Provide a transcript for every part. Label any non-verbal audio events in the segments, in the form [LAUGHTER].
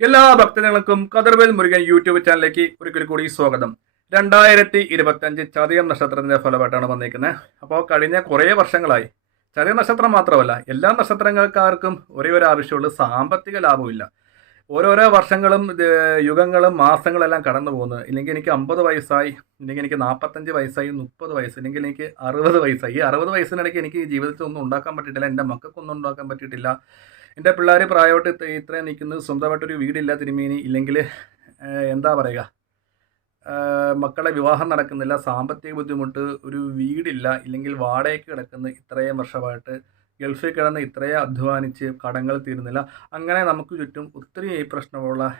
എല്ലാ ഭക്തജനങ്ങൾക്കും കതിർവേൽ മുരുകൻ യൂട്യൂബ് ചാനലിലേക്ക് ഒരിക്കൽ കൂടി സ്വാഗതം. രണ്ടായിരത്തി ഇരുപത്തഞ്ച് ചതയം നക്ഷത്രത്തിന്റെ ഫലമായിട്ടാണ് വന്നിരിക്കുന്നത്. അപ്പോൾ കഴിഞ്ഞ കുറേ വർഷങ്ങളായി. ചതയ നക്ഷത്രം മാത്രമല്ല എല്ലാ നക്ഷത്രങ്ങൾക്കാർക്കും ഒരേ ഒരു ആവശ്യമുള്ള സാമ്പത്തിക ലാഭമില്ല ഓരോരോ വർഷങ്ങളും യുഗങ്ങളും മാസങ്ങളെല്ലാം കടന്നു പോകുന്നത് ഇല്ലെങ്കിൽ എനിക്ക് അമ്പത് വയസ്സായി ഇല്ലെങ്കിൽ എനിക്ക് നാൽപ്പത്തഞ്ച് വയസ്സായി മുപ്പത് വയസ്സ് ഇല്ലെങ്കിൽ എനിക്ക് അറുപത് വയസ്സായി. ഈ അറുപത് വയസ്സിനിടയ്ക്ക് എനിക്ക് ജീവിതത്തിൽ ഒന്നും ഉണ്ടാക്കാൻ പറ്റിയിട്ടില്ല എന്റെ മക്കൾക്കൊന്നും ഉണ്ടാക്കാൻ പറ്റിയിട്ടില്ല. എന്റെ പിള്ളേർ പ്രായമായിട്ട് ഇത്ര- ഇത്രയും നിൽക്കുന്നത് സ്വന്തമായിട്ടൊരു വീടില്ല തിരുമേനി. ഇല്ലെങ്കിൽ എന്താ പറയുക? മക്കളെ വിവാഹം നടക്കുന്നില്ല. സാമ്പത്തിക ബുദ്ധിമുട്ട് ഒരു വീടില്ല. ഇല്ലെങ്കിൽ വാടകയ്ക്ക് കിടക്കുന്ന ഇത്രയും വർഷമായിട്ട് ഗൾഫിൽ കിടന്ന് ഇത്രയും അധ്വാനിച്ച് കടങ്ങൾ തീരുന്നില്ല. അങ്ങനെ നമുക്ക് ചുറ്റും ഒത്തിരി പ്രശ്നമുള്ള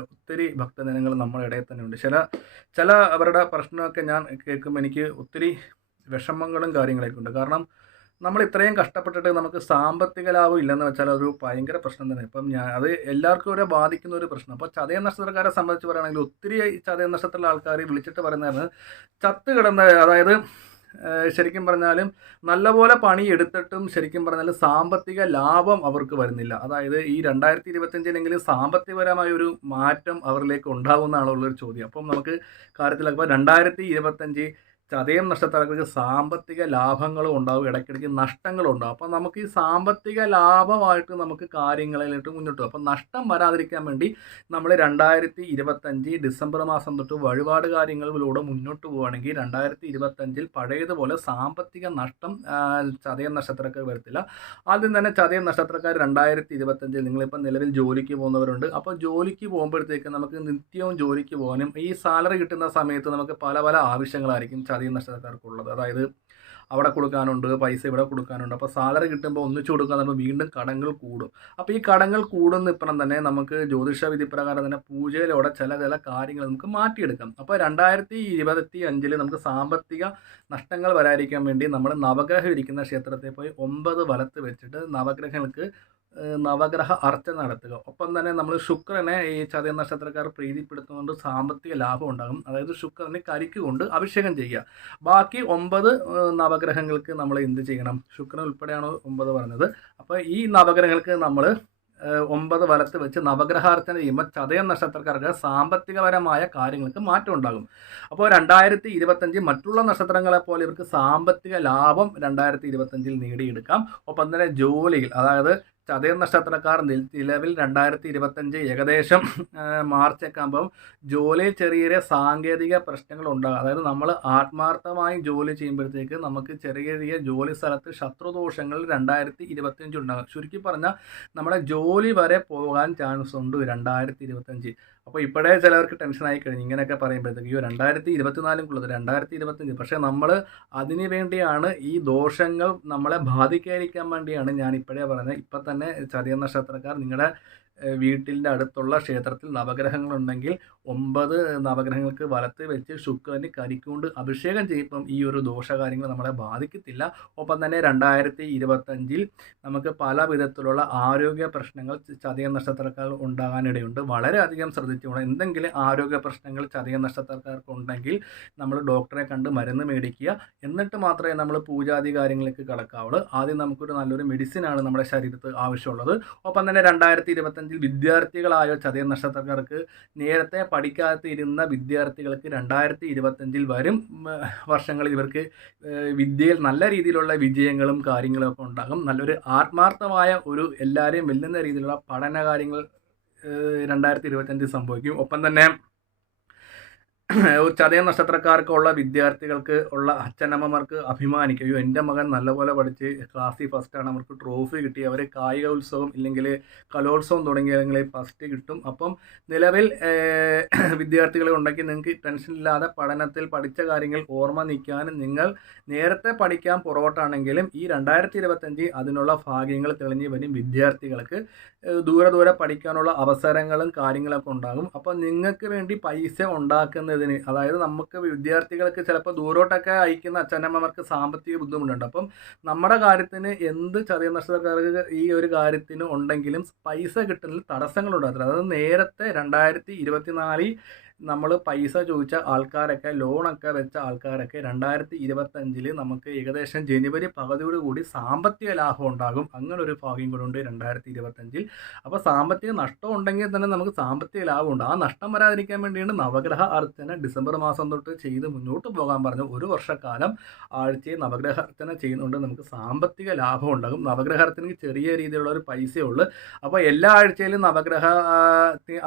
ഒത്തിരി ഭക്തജനങ്ങൾ നമ്മുടെ ഇടയിൽ തന്നെ ഉണ്ട്. ചില ചില അവരുടെ പ്രശ്നമൊക്കെ ഞാൻ കേൾക്കുമ്പോൾ എനിക്ക് ഒത്തിരി വിഷമങ്ങളും കാര്യങ്ങളൊക്കെ ഉണ്ട്. കാരണം നമ്മൾ ഇത്രയും കഷ്ടപ്പെട്ടിട്ട് നമുക്ക് സാമ്പത്തിക ലാഭം ഇല്ലെന്ന് വെച്ചാൽ അതൊരു ഭയങ്കര പ്രശ്നം തന്നെ. ഇപ്പം ഞാൻ അത് എല്ലാവർക്കും ഒരു ബാധിക്കുന്ന ഒരു പ്രശ്നം. അപ്പോൾ ചതയ നക്ഷത്രക്കാരെ സംബന്ധിച്ച് പറയുകയാണെങ്കിൽ ഒത്തിരി ചതയ നക്ഷത്രത്തിലുള്ള ആൾക്കാർ വിളിച്ചിട്ട് പറയുന്നതാണ് ചത്ത് കിടന്ന അതായത് ശരിക്കും പറഞ്ഞാലും നല്ലപോലെ പണി എടുത്തിട്ടും ശരിക്കും പറഞ്ഞാലും സാമ്പത്തിക ലാഭം അവർക്ക് വരുന്നില്ല. അതായത് ഈ രണ്ടായിരത്തി ഇരുപത്തഞ്ചിലെങ്കിലും സാമ്പത്തികപരമായ ഒരു മാറ്റം അവരിലേക്ക് ഉണ്ടാകുന്നതാണുള്ളൊരു ചോദ്യം. അപ്പം നമുക്ക് കാര്യത്തിലൊക്കെ രണ്ടായിരത്തി ഇരുപത്തഞ്ച് ചതയം നക്ഷത്രക്കാർക്ക് സാമ്പത്തിക ലാഭങ്ങളും ഉണ്ടാവും ഇടയ്ക്കിടയ്ക്ക് നഷ്ടങ്ങളും ഉണ്ടാവും. അപ്പം നമുക്ക് ഈ സാമ്പത്തിക ലാഭമായിട്ട് നമുക്ക് കാര്യങ്ങളിലിട്ട് മുന്നോട്ട് അപ്പം നഷ്ടം വരാതിരിക്കാൻ വേണ്ടി നമ്മൾ രണ്ടായിരത്തി ഇരുപത്തഞ്ച് ഡിസംബർ മാസം തൊട്ട് വഴിപാട് കാര്യങ്ങളിലൂടെ മുന്നോട്ട് പോവുകയാണെങ്കിൽ രണ്ടായിരത്തി ഇരുപത്തഞ്ചിൽ പഴയതുപോലെ സാമ്പത്തിക നഷ്ടം ചതയം നക്ഷത്രക്കാർ വരത്തില്ല. ആദ്യം തന്നെ ചതയം നക്ഷത്രക്കാർ രണ്ടായിരത്തി ഇരുപത്തഞ്ചിൽ നിങ്ങളിപ്പോൾ നിലവിൽ ജോലിക്ക് പോകുന്നവരുണ്ട്. അപ്പോൾ ജോലിക്ക് പോകുമ്പോഴത്തേക്ക് നമുക്ക് നിത്യവും ജോലിക്ക് പോകാനും ഈ സാലറി കിട്ടുന്ന സമയത്ത് നമുക്ക് പല പല ആവശ്യങ്ങളായിരിക്കും. ചതയം നഷ്ടക്കാർക്കുള്ളത്. അതായത് അവിടെ കൊടുക്കാനുണ്ട് പൈസ ഇവിടെ കൊടുക്കാനുണ്ട്. അപ്പോൾ സാലറി കിട്ടുമ്പോൾ ഒന്നിച്ചു കൊടുക്കാൻ വീണ്ടും കടങ്ങൾ കൂടും. അപ്പോൾ ഈ കടങ്ങൾ കൂടുന്ന ഇപ്പം തന്നെ നമുക്ക് ജ്യോതിഷ വിധി പ്രകാരം തന്നെ പൂജയിലൂടെ ചില ചില കാര്യങ്ങൾ നമുക്ക് മാറ്റിയെടുക്കാം. അപ്പോൾ രണ്ടായിരത്തി ഇരുപത്തി അഞ്ചിൽ നമുക്ക് സാമ്പത്തിക നഷ്ടങ്ങൾ വരാതിരിക്കാൻ വേണ്ടി നമ്മൾ നവഗ്രഹം ഇരിക്കുന്ന ക്ഷേത്രത്തിൽ പോയി ഒമ്പത് വലത്ത് വെച്ചിട്ട് നവഗ്രഹങ്ങൾക്ക് നവഗ്രഹ അർച്ച നടത്തുക. ഒപ്പം തന്നെ നമ്മൾ ശുക്രനെ ഈ ചതയ നക്ഷത്രക്കാർ പ്രീതിപ്പെടുത്തുന്നതുകൊണ്ട് സാമ്പത്തിക ലാഭം ഉണ്ടാകും. അതായത് ശുക്രനെ കരിക്ക് കൊണ്ട് അഭിഷേകം ചെയ്യുക. ബാക്കി ഒമ്പത് നവഗ്രഹങ്ങൾക്ക് നമ്മൾ എന്ത് ചെയ്യണം? ശുക്രൻ ഉൾപ്പെടെയാണ് ഒമ്പത് പറഞ്ഞത്. അപ്പോൾ ഈ നവഗ്രഹങ്ങൾക്ക് നമ്മൾ ഒമ്പത് വലത്ത് വെച്ച് നവഗ്രഹാർച്ചന ചെയ്യുമ്പോൾ ചതയ നക്ഷത്രക്കാർക്ക് സാമ്പത്തികപരമായ കാര്യങ്ങൾക്ക് മാറ്റം ഉണ്ടാകും. അപ്പോൾ രണ്ടായിരത്തി ഇരുപത്തഞ്ച് മറ്റുള്ള നക്ഷത്രങ്ങളെ പോലെ ഇവർക്ക് സാമ്പത്തിക ലാഭം രണ്ടായിരത്തി ഇരുപത്തഞ്ചിൽ നേടിയെടുക്കാം. ഒപ്പം തന്നെ ജോലിയിൽ അതായത് ചതയ നക്ഷത്രക്കാർ നിലവിൽ രണ്ടായിരത്തി ഇരുപത്തഞ്ച് ഏകദേശം മാർച്ച് ഒക്കെ ആകുമ്പം ജോലിയിൽ ചെറിയ ചെറിയ സാങ്കേതിക പ്രശ്നങ്ങൾ ഉണ്ടാകും. അതായത് നമ്മൾ ആത്മാർത്ഥമായി ജോലി ചെയ്യുമ്പോഴത്തേക്ക് നമുക്ക് ചെറിയ ചെറിയ ജോലി സ്ഥലത്ത് ശത്രുദോഷങ്ങൾ രണ്ടായിരത്തി ഇരുപത്തഞ്ച് ഉണ്ടാകും. ചുരുക്കി പറഞ്ഞാൽ നമ്മുടെ ജോലി വരെ പോകാൻ ചാൻസ് ഉണ്ട് രണ്ടായിരത്തി ഇരുപത്തഞ്ച് അപ്പോൾ ഇപ്പോഴേ ചിലവർക്ക് ടെൻഷനായി കഴിഞ്ഞു. ഇങ്ങനെയൊക്കെ പറയുമ്പോഴത്തേക്ക് അയ്യോ രണ്ടായിരത്തി ഇരുപത്തിനാലും രണ്ടായിരത്തി ഇരുപത്തഞ്ച് പക്ഷേ നമ്മൾ അതിനു വേണ്ടിയാണ് ഈ ദോഷങ്ങൾ നമ്മളെ ബാധിക്കാതിരിക്കാൻ വേണ്ടിയാണ് ഞാൻ ഇപ്പോഴേ പറയുന്നത്. ഇപ്പം തന്നെ ചതയ നക്ഷത്രക്കാർ നിങ്ങളുടെ വീട്ടിന്റെ അടുത്തുള്ള ക്ഷേത്രത്തിൽ നവഗ്രഹങ്ങളുണ്ടെങ്കിൽ ഒമ്പത് നവഗ്രഹങ്ങൾക്ക് വലത്ത് വെച്ച് ശുക്രന് കരിക്കൊണ്ട് അഭിഷേകം ചെയ്യുമ്പം ഈ ഒരു ദോഷകാര്യങ്ങൾ നമ്മളെ ബാധിക്കത്തില്ല. ഒപ്പം തന്നെ രണ്ടായിരത്തി ഇരുപത്തഞ്ചിൽ നമുക്ക് പല വിധത്തിലുള്ള ആരോഗ്യ പ്രശ്നങ്ങൾ ചതയ നക്ഷത്രക്കാർ ഉണ്ടാകാനിടയുണ്ട്. വളരെയധികം ശ്രദ്ധിച്ചുകൊണ്ട് എന്തെങ്കിലും ആരോഗ്യ പ്രശ്നങ്ങൾ ചതയ നക്ഷത്രക്കാർക്ക് ഉണ്ടെങ്കിൽ നമ്മൾ ഡോക്ടറെ കണ്ട് മരുന്ന് മേടിക്കുക. എന്നിട്ട് മാത്രമേ നമ്മൾ പൂജാതി കാര്യങ്ങളിലേക്ക് കടക്കാവുള്ളൂ. ആദ്യം നമുക്കൊരു നല്ലൊരു മെഡിസിനാണ് നമ്മുടെ ശരീരത്ത് ആവശ്യമുള്ളത്. ഒപ്പം തന്നെ രണ്ടായിരത്തി ഇരുപത്തഞ്ചിൽ വിദ്യാർത്ഥികളായ ചതയ നക്ഷത്രക്കാർക്ക് നേരത്തെ പഠിക്കാത്തിരുന്ന വിദ്യാർത്ഥികൾക്ക് രണ്ടായിരത്തി ഇരുപത്തഞ്ചിൽ വരും വർഷങ്ങളിൽ ഇവർക്ക് വിദ്യയിൽ നല്ല രീതിയിലുള്ള വിജയങ്ങളും കാര്യങ്ങളും ഒക്കെ ഉണ്ടാകും. നല്ലൊരു ആത്മാർത്ഥമായ ഒരു എല്ലാവരെയും വെല്ലുന്ന രീതിയിലുള്ള പഠന കാര്യങ്ങൾ രണ്ടായിരത്തി ഇരുപത്തഞ്ചിൽ സംഭവിക്കും. ഒപ്പം തന്നെ ഒരു ചതയ നക്ഷത്രക്കാർക്കുള്ള വിദ്യാർത്ഥികൾക്ക് ഉള്ള അച്ഛനമ്മമാർക്ക് അഭിമാനിക്കും അയ്യോ എന്റെ മകൻ നല്ലപോലെ പഠിച്ച് ക്ലാസ്സിൽ ഫസ്റ്റാണ് അവർക്ക് ട്രോഫി കിട്ടി. അവർ കായിക ഉത്സവം ഇല്ലെങ്കിൽ കലോത്സവം തുടങ്ങിയവങ്ങളിൽ ഫസ്റ്റ് കിട്ടും. അപ്പം നിലവിൽ വിദ്യാർത്ഥികളെ ഉണ്ടെങ്കിൽ നിങ്ങൾക്ക് ടെൻഷൻ ഇല്ലാതെ പഠനത്തിൽ പഠിച്ച കാര്യങ്ങൾ ഓർമ്മ നിൽക്കാനും നിങ്ങൾ നേരത്തെ പഠിക്കാൻ പുറകോട്ടാണെങ്കിലും ഈ രണ്ടായിരത്തി ഇരുപത്തഞ്ച് അതിനുള്ള ഭാഗ്യങ്ങൾ തെളിഞ്ഞ് വരും വിദ്യാർത്ഥികൾക്ക്. ദൂരെ ദൂരെ പഠിക്കാനുള്ള അവസരങ്ങളും കാര്യങ്ങളൊക്കെ ഉണ്ടാകും. അപ്പോൾ നിങ്ങൾക്ക് വേണ്ടി പൈസ ഉണ്ടാക്കുന്നതിന് അതായത് നമുക്ക് വിദ്യാർത്ഥികൾക്ക് ചിലപ്പോൾ ദൂരോട്ടൊക്കെ അയക്കുന്ന അച്ഛനമ്മമാർക്ക് സാമ്പത്തിക ബുദ്ധിമുട്ടുണ്ട്. അപ്പം നമ്മുടെ കാര്യത്തിന് എന്ത് ചെറിയ നഷ്ടക്കാർക്ക് ഈ ഒരു കാര്യത്തിന് ഉണ്ടെങ്കിലും പൈസ കിട്ടുന്നതിൽ തടസ്സങ്ങൾ ഉണ്ടാകത്തില്ല അതായത് നേരത്തെ രണ്ടായിരത്തി ഇരുപത്തിനാലിൽ നമ്മൾ പൈസ ചോദിച്ച ആൾക്കാരൊക്കെ ലോണൊക്കെ വെച്ച ആൾക്കാരൊക്കെ രണ്ടായിരത്തി ഇരുപത്തഞ്ചിൽ നമുക്ക് ഏകദേശം ജനുവരി പകുതിയോട് കൂടി സാമ്പത്തിക ലാഭം ഉണ്ടാകും. അങ്ങനെ ഒരു ഭാഗ്യം കൂടെ ഉണ്ട് രണ്ടായിരത്തി ഇരുപത്തഞ്ചിൽ അപ്പോൾ സാമ്പത്തിക നഷ്ടം ഉണ്ടെങ്കിൽ തന്നെ നമുക്ക് സാമ്പത്തിക ലാഭം ഉണ്ട്. ആ നഷ്ടം വരാതിരിക്കാൻ വേണ്ടിയാണ് നവഗ്രഹ അർച്ചന ഡിസംബർ മാസം തൊട്ട് ചെയ്ത് മുന്നോട്ട് പോകാൻ പറഞ്ഞു ഒരു വർഷക്കാലം ആഴ്ചയിൽ നവഗ്രഹ അർച്ചന ചെയ്യുന്നുണ്ട്. നമുക്ക് സാമ്പത്തിക ലാഭം ഉണ്ടാകും. നവഗ്രഹ അർച്ചനയ്ക്ക് ചെറിയ രീതിയിലുള്ള ഒരു പൈസയേ ഉള്ളൂ. അപ്പോൾ എല്ലാ ആഴ്ചയിലും നവഗ്രഹ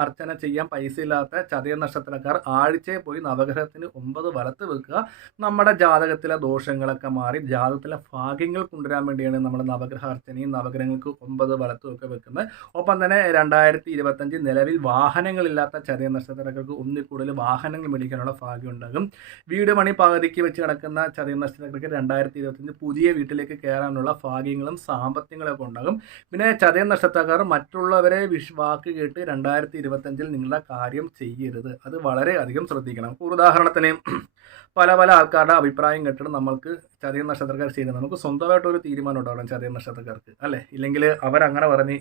അർച്ചന ചെയ്യാൻ പൈസ ഇല്ലാത്ത ചതയ നക്ഷത്രക്കാർ ആഴ്ചയിൽ പോയി നവഗ്രഹത്തിന് ഒമ്പത് വലത്ത് വെക്കുക. നമ്മുടെ ജാതകത്തിലെ ദോഷങ്ങളൊക്കെ മാറി ജാതകത്തിലെ ഭാഗ്യങ്ങൾ കൊണ്ടുവരാൻ വേണ്ടിയാണ് നമ്മൾ നവഗ്രഹ അർച്ചനയും നവഗ്രഹങ്ങൾക്ക് ഒമ്പത് വലത്തും ഒക്കെ വെക്കുന്നത്. ഒപ്പം തന്നെ രണ്ടായിരത്തി ഇരുപത്തഞ്ച് നിലവിൽ വാഹനങ്ങളില്ലാത്ത ചെറിയ നക്ഷത്രക്കാർക്ക് ഒന്നിൽ കൂടുതൽ വാഹനങ്ങൾ മേടിക്കാനുള്ള ഭാഗ്യം ഉണ്ടാകും. വീട് മണി പകുതിക്ക് വെച്ച് കിടക്കുന്ന ചെറിയ നക്ഷത്രക്കാർക്ക് രണ്ടായിരത്തി ഇരുപത്തഞ്ച് പുതിയ വീട്ടിലേക്ക് കയറാനുള്ള ഭാഗ്യങ്ങളും സാമ്പത്തികങ്ങളൊക്കെ ഉണ്ടാകും. പിന്നെ ചതയ നക്ഷത്രക്കാർ മറ്റുള്ളവരെ വിഷ് വാക്ക് കേട്ട് രണ്ടായിരത്തി ഇരുപത്തഞ്ചിൽ നിങ്ങളുടെ കാര്യം ചെയ്യരുത്. അത് വളരെ അധികം ശ്രദ്ധിക്കണം. ഉദാഹരണത്തിന് പല പല ആൾക്കാരുടെ അഭിപ്രായം കേട്ടിട്ട് നമ്മൾക്ക് ചതയ നക്ഷത്രക്കാർ ചെയ്യുന്നത് നമുക്ക് സ്വന്തമായിട്ട് ഒരു തീരുമാനം ഉണ്ടാവണം ചതയ നക്ഷത്രക്കാർക്ക് അല്ലേ? ഇല്ലെങ്കിൽ അവരങ്ങനെ പറഞ്ഞ്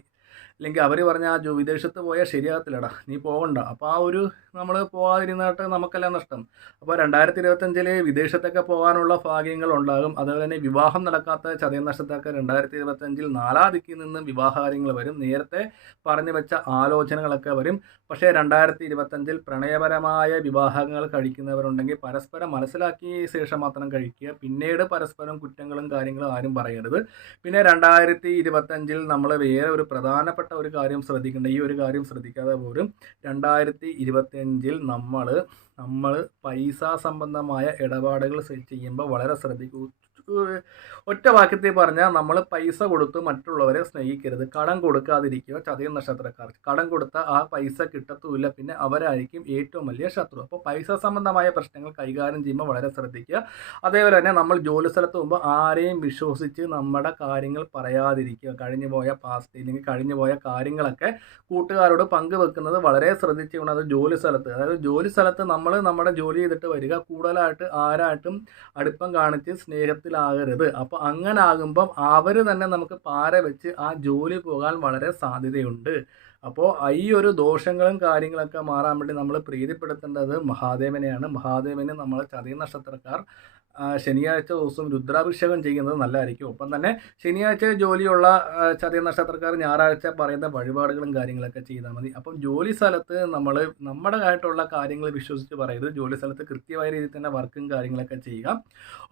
ഇല്ലെങ്കിൽ അവർ പറഞ്ഞ ആ വിദേശത്ത് പോയാൽ ശരിയാകത്തില്ലടാ നീ പോകണ്ട അപ്പോൾ ആ ഒരു നമ്മൾ പോകാതിരുന്നിട്ട് നമുക്കെല്ലാം നഷ്ടം? അപ്പോൾ രണ്ടായിരത്തി ഇരുപത്തഞ്ചിൽ വിദേശത്തൊക്കെ പോകാനുള്ള ഭാഗ്യങ്ങൾ ഉണ്ടാകും. അതുപോലെ തന്നെ വിവാഹം നടക്കാത്ത ചതയ നഷ്ടത്തൊക്കെ രണ്ടായിരത്തി ഇരുപത്തഞ്ചിൽ നാലാദിക്കിൽ നിന്ന് വിവാഹകാര്യങ്ങൾ വരും. നേരത്തെ പറഞ്ഞു വെച്ച ആലോചനകളൊക്കെ വരും. പക്ഷേ രണ്ടായിരത്തി ഇരുപത്തഞ്ചിൽ പ്രണയപരമായ വിവാഹങ്ങൾ കഴിക്കുന്നവരുണ്ടെങ്കിൽ പരസ്പരം മനസ്സിലാക്കിയ ശേഷം മാത്രം കഴിക്കുക. പിന്നീട് പരസ്പരം കുറ്റങ്ങളും കാര്യങ്ങളും ആരും പറയരുത്. പിന്നെ രണ്ടായിരത്തി ഇരുപത്തഞ്ചിൽ നമ്മൾ വേറെ ഒരു പ്രധാനപ്പെട്ട ഒരു കാര്യം ശ്രദ്ധിക്കേണ്ട. ഈ ഒരു കാര്യം ശ്രദ്ധിക്കാതെ പോലും രണ്ടായിരത്തി ഇരുപത്തിയഞ്ചിൽ നമ്മൾ നമ്മൾ പൈസ സംബന്ധമായ ഇടപാടുകൾ ചെയ്യുമ്പോൾ വളരെ ശ്രദ്ധിക്കൂ ഒറ്റ വാക്യത്തിൽ പറഞ്ഞാൽ നമ്മൾ പൈസ കൊടുത്ത് മറ്റുള്ളവരെ സ്നേഹിക്കരുത്. കടം കൊടുക്കാതിരിക്കുക ചതയ നക്ഷത്രക്കാർ കടം കൊടുത്ത ആ പൈസ കിട്ടത്തുമില്ല. പിന്നെ അവരായിരിക്കും ഏറ്റവും വലിയ ശത്രു. അപ്പോൾ പൈസ സംബന്ധമായ പ്രശ്നങ്ങൾ കൈകാര്യം ചെയ്യുമ്പോൾ വളരെ ശ്രദ്ധിക്കുക. അതേപോലെ തന്നെ നമ്മൾ ജോലി സ്ഥലത്ത് പോകുമ്പോൾ ആരെയും വിശ്വസിച്ച് നമ്മുടെ കാര്യങ്ങൾ പറയാതിരിക്കുക. കഴിഞ്ഞു പോയ പാസ്റ്റ് അല്ലെങ്കിൽ കഴിഞ്ഞു പോയ കാര്യങ്ങളൊക്കെ കൂട്ടുകാരോട് പങ്കുവെക്കുന്നത് വളരെ ശ്രദ്ധിച്ചു കൊണ്ട് അത് ജോലി സ്ഥലത്ത്. അതായത് ജോലി സ്ഥലത്ത് നമ്മൾ നമ്മുടെ ജോലി ചെയ്തിട്ട് വരിക. കൂടുതലായിട്ട് ആരായിട്ടും അടുപ്പം കാണിച്ച് സ്നേഹത്തിലാകരുത് അപ്പോൾ അങ്ങനെ ആകുമ്പം അവർ തന്നെ നമുക്ക് പാര വെച്ച് ആ ജോലി പോകാൻ വളരെ സാധ്യതയുണ്ട്. അപ്പോൾ ഈ ഒരു ദോഷങ്ങളും കാര്യങ്ങളൊക്കെ മാറാൻ വേണ്ടി നമ്മൾ പ്രീതിപ്പെടുത്തേണ്ടത് മഹാദേവനെയാണ്. മഹാദേവന് നമ്മൾ ചതി നക്ഷത്രക്കാർ ശനിയാഴ്ച ദിവസം രുദ്രാഭിഷേകം ചെയ്യുന്നത് നല്ലതായിരിക്കും. ഒപ്പം തന്നെ ശനിയാഴ്ച ജോലിയുള്ള ചതയ നക്ഷത്രക്കാർ ഞായറാഴ്ച പറയുന്ന വഴിപാടുകളും കാര്യങ്ങളൊക്കെ ചെയ്താൽ മതി. അപ്പം ജോലി സ്ഥലത്ത് നമ്മൾ നമ്മുടെ ആയിട്ടുള്ള കാര്യങ്ങൾ വിശ്വസിച്ച് പറയരുത്. ജോലി സ്ഥലത്ത് കൃത്യമായ രീതിയിൽ തന്നെ വർക്കും കാര്യങ്ങളൊക്കെ ചെയ്യുക.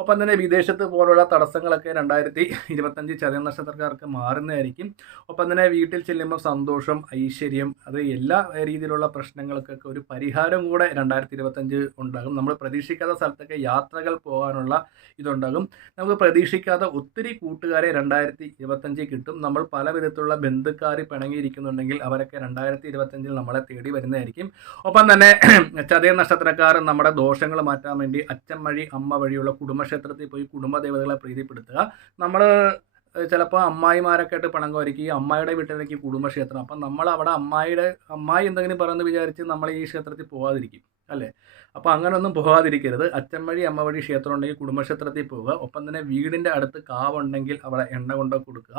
ഒപ്പം തന്നെ വിദേശത്ത് പോലുള്ള തടസ്സങ്ങളൊക്കെ രണ്ടായിരത്തി ഇരുപത്തഞ്ച് ചതയ നക്ഷത്രക്കാർക്ക് മാറുന്നതായിരിക്കും. ഒപ്പം തന്നെ വീട്ടിൽ ചെല്ലുമ്പോൾ സന്തോഷം ഐശ്വര്യം അത് എല്ലാ രീതിയിലുള്ള പ്രശ്നങ്ങൾക്കൊക്കെ ഒരു പരിഹാരം കൂടെ രണ്ടായിരത്തി ഇരുപത്തഞ്ച് ഉണ്ടാകും. നമ്മൾ പ്രതീക്ഷിക്കാത്ത സ്ഥലത്തൊക്കെ യാത്രകൾ പോകാനുള്ള ഇതുണ്ടാകും. നമുക്ക് പ്രതീക്ഷിക്കാത്ത ഒത്തിരി കൂട്ടുകാരെ രണ്ടായിരത്തി ഇരുപത്തഞ്ചിൽ കിട്ടും. നമ്മൾ പല വിധത്തിലുള്ള ബന്ധുക്കാർ പിണങ്ങിയിരിക്കുന്നുണ്ടെങ്കിൽ അവരൊക്കെ രണ്ടായിരത്തി ഇരുപത്തഞ്ചിൽ നമ്മളെ തേടി വരുന്നതായിരിക്കും. ഒപ്പം തന്നെ [CLEARS THROAT] ചതയ നക്ഷത്രക്കാർ നമ്മുടെ ദോഷങ്ങൾ മാറ്റാൻ വേണ്ടി അച്ഛൻ വഴി അമ്മ വഴിയുള്ള കുടുംബക്ഷേത്രത്തിൽ പോയി കുടുംബദേവതകളെ പ്രീതിപ്പെടുത്തുക. നമ്മൾ ചിലപ്പോൾ അമ്മായിമാരൊക്കെ ആയിട്ട് പണം കോരിക്കും അമ്മായിയുടെ വീട്ടിലേക്ക് കുടുംബക്ഷേത്രം. അപ്പം നമ്മൾ അവിടെ അമ്മായിയുടെ അമ്മായി എന്തെങ്കിലും പറയുന്നത് വിചാരിച്ച് നമ്മൾ ഈ ക്ഷേത്രത്തിൽ പോകാതിരിക്കും അല്ലേ? അപ്പോൾ അങ്ങനെയൊന്നും പോകാതിരിക്കരുത്. അച്ഛൻ വഴി അമ്മ വഴി ക്ഷേത്രം ഉണ്ടെങ്കിൽ കുടുംബക്ഷേത്രത്തിൽ പോവുക. ഒപ്പം തന്നെ വീടിന്റെ അടുത്ത് കാവുണ്ടെങ്കിൽ അവിടെ എണ്ണ കൊണ്ട് കൊടുക്കുക.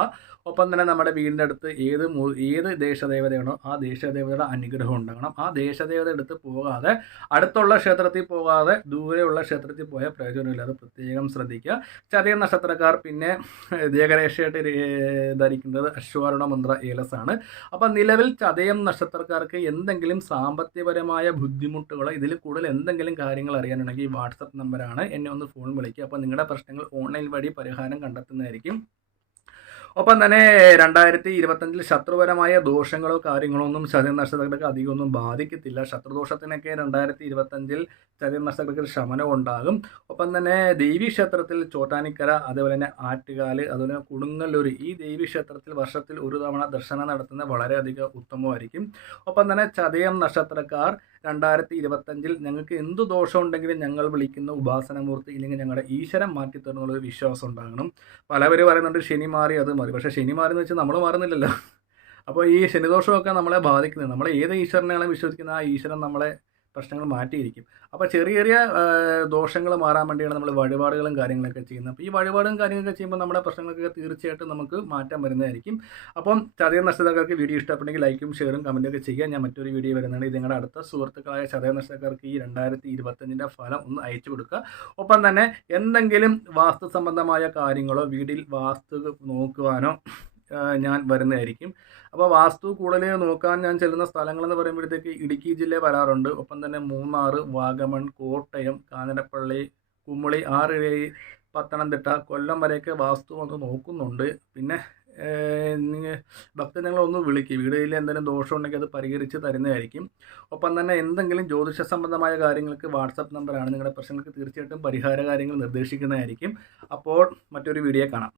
ഒപ്പം തന്നെ നമ്മുടെ വീടിന്റെ അടുത്ത് ഏത് ഏത് ദേശദേവതയാണോ ആ ദേശദേവതയുടെ അനുഗ്രഹം ഉണ്ടാകണം. ആ ദേശദേവത എടുത്ത് പോകാതെ അടുത്തുള്ള ക്ഷേത്രത്തിൽ പോകാതെ ദൂരെയുള്ള ക്ഷേത്രത്തിൽ പോയ പ്രയോജനമില്ല. അത് പ്രത്യേകം ശ്രദ്ധിക്കുക. ചതയ നക്ഷത്രക്കാർ പിന്നെ ദേഹരേഷയായിട്ട് ധരിക്കുന്നത് അശ്വാരുണ മന്ത്ര ഏലസാണ്. അപ്പം നിലവിൽ ചതയം നക്ഷത്രക്കാർക്ക് എന്തെങ്കിലും സാമ്പത്തികപരമായ ബുദ്ധിമുട്ടുകളോ ഇതിൽ കൂടുതൽ എന്തെങ്കിലും കാര്യങ്ങൾ അറിയാനുണ്ടെങ്കിൽ ഈ വാട്സപ്പ് നമ്പറാണ് എന്നെ ഒന്ന് ഫോൺ വിളിക്കുക അപ്പോൾ നിങ്ങളുടെ പ്രശ്നങ്ങൾ ഓൺലൈൻ വഴി പരിഹാരം കണ്ടെത്തുന്നതായിരിക്കും. ഒപ്പം തന്നെ രണ്ടായിരത്തി ഇരുപത്തഞ്ചിൽ ശത്രുപരമായ ദോഷങ്ങളോ കാര്യങ്ങളോ ഒന്നും നക്ഷത്രങ്ങൾക്ക് അധികമൊന്നും ബാധിക്കത്തില്ല. ശത്രുദോഷത്തിനൊക്കെ രണ്ടായിരത്തി ഇരുപത്തഞ്ചിൽ നക്ഷത്രങ്ങൾക്ക് ശമനം ഉണ്ടാകും. ഒപ്പം തന്നെ ദേവീ ക്ഷേത്രത്തിൽ ചോട്ടാനിക്കര അതുപോലെ തന്നെ ആറ്റുകാൽ അതുപോലെ തന്നെ കുടുങ്ങല്ലൂർ ഈ ദേവീ ക്ഷേത്രത്തിൽ വർഷത്തിൽ ഒരു തവണ ദർശനം നടത്തുന്നത് വളരെയധികം ഉത്തമമായിരിക്കും. ഒപ്പം തന്നെ ചതയം നക്ഷത്രക്കാർ രണ്ടായിരത്തി ഇരുപത്തഞ്ചിൽ ഞങ്ങൾക്ക് എന്ത് ദോഷമുണ്ടെങ്കിലും ഞങ്ങൾ വിളിക്കുന്ന ഉപാസനമൂർത്തി ഇല്ലെങ്കിൽ ഞങ്ങളുടെ ഈശ്വരൻ മാറ്റിത്തരുന്നുള്ള ഒരു വിശ്വാസം ഉണ്ടാകണം. പലവരും പറയുന്നുണ്ട് ശനി മാറി അത് മാറി. പക്ഷേ ശനി മാറി എന്ന് വെച്ചാൽ നമ്മൾ മാറുന്നില്ലല്ലോ. അപ്പോൾ ഈ ശനിദോഷമൊക്കെ നമ്മളെ ബാധിക്കുന്നത് നമ്മളെ ഏത് ഈശ്വരനെയാണ് വിശ്വസിക്കുന്നത്? ആ ഈശ്വരൻ നമ്മളെ പ്രശ്നങ്ങൾ മാറ്റിയിരിക്കും. അപ്പോൾ ചെറിയ ചെറിയ ദോഷങ്ങൾ മാറാൻ വേണ്ടിയാണ് നമ്മൾ വഴിപാടുകളും കാര്യങ്ങളൊക്കെ ചെയ്യുന്നത്. അപ്പോൾ ഈ വഴിപാടും കാര്യങ്ങളൊക്കെ ചെയ്യുമ്പോൾ നമ്മുടെ പ്രശ്നങ്ങളൊക്കെ തീർച്ചയായിട്ടും നമുക്ക് മാറ്റം വരുന്നതായിരിക്കും. അപ്പം ചതയ നക്ഷത്രക്കാർക്ക് വീഡിയോ ഇഷ്ടപ്പെട്ടെങ്കിൽ ലൈക്കും ഷെയറും കമന്റൊക്കെ ചെയ്യുക. ഞാൻ മറ്റൊരു വീഡിയോ വരുന്നുണ്ട് ഇത് നിങ്ങളുടെ അടുത്ത സുഹൃത്തുക്കളായ ചതയ നഷ്ടക്കാർക്ക് ഈ രണ്ടായിരത്തി ഇരുപത്തഞ്ചിന്റെ ഫലം ഒന്ന് അയച്ചു കൊടുക്കുക. ഒപ്പം തന്നെ എന്തെങ്കിലും വാസ്തു സംബന്ധമായ കാര്യങ്ങളോ വീട്ടിൽ വാസ്തു നോക്കുവാനോ ഞാൻ വരുന്നതായിരിക്കും. അപ്പോൾ വാസ്തു കൂടുതൽ നോക്കാൻ ഞാൻ ചെല്ലുന്ന സ്ഥലങ്ങളെന്ന് പറയുമ്പോഴത്തേക്ക് ഇടുക്കി ജില്ല വരാറുണ്ട്. ഒപ്പം തന്നെ മൂന്നാർ വാഗമൺ കോട്ടയം കാഞ്ഞിരപ്പള്ളി കുമ്മളി ആറിഴി പത്തനംതിട്ട കൊല്ലം വരെയൊക്കെ വാസ്തു വന്ന് നോക്കുന്നുണ്ട്. പിന്നെ ഭക്തജനങ്ങളൊന്ന് വിളിക്കുക വീടുകളിൽ എന്തെങ്കിലും ദോഷമുണ്ടെങ്കിൽ അത് പരിഹരിച്ച് തരുന്നതായിരിക്കും. ഒപ്പം തന്നെ എന്തെങ്കിലും ജ്യോതിഷ സംബന്ധമായ കാര്യങ്ങൾക്ക് വാട്സപ്പ് നമ്പറാണ്. നിങ്ങളുടെ പ്രശ്നങ്ങൾക്ക് തീർച്ചയായിട്ടും പരിഹാര കാര്യങ്ങൾ നിർദ്ദേശിക്കുന്നതായിരിക്കും. അപ്പോൾ മറ്റൊരു വീഡിയോ കാണാം.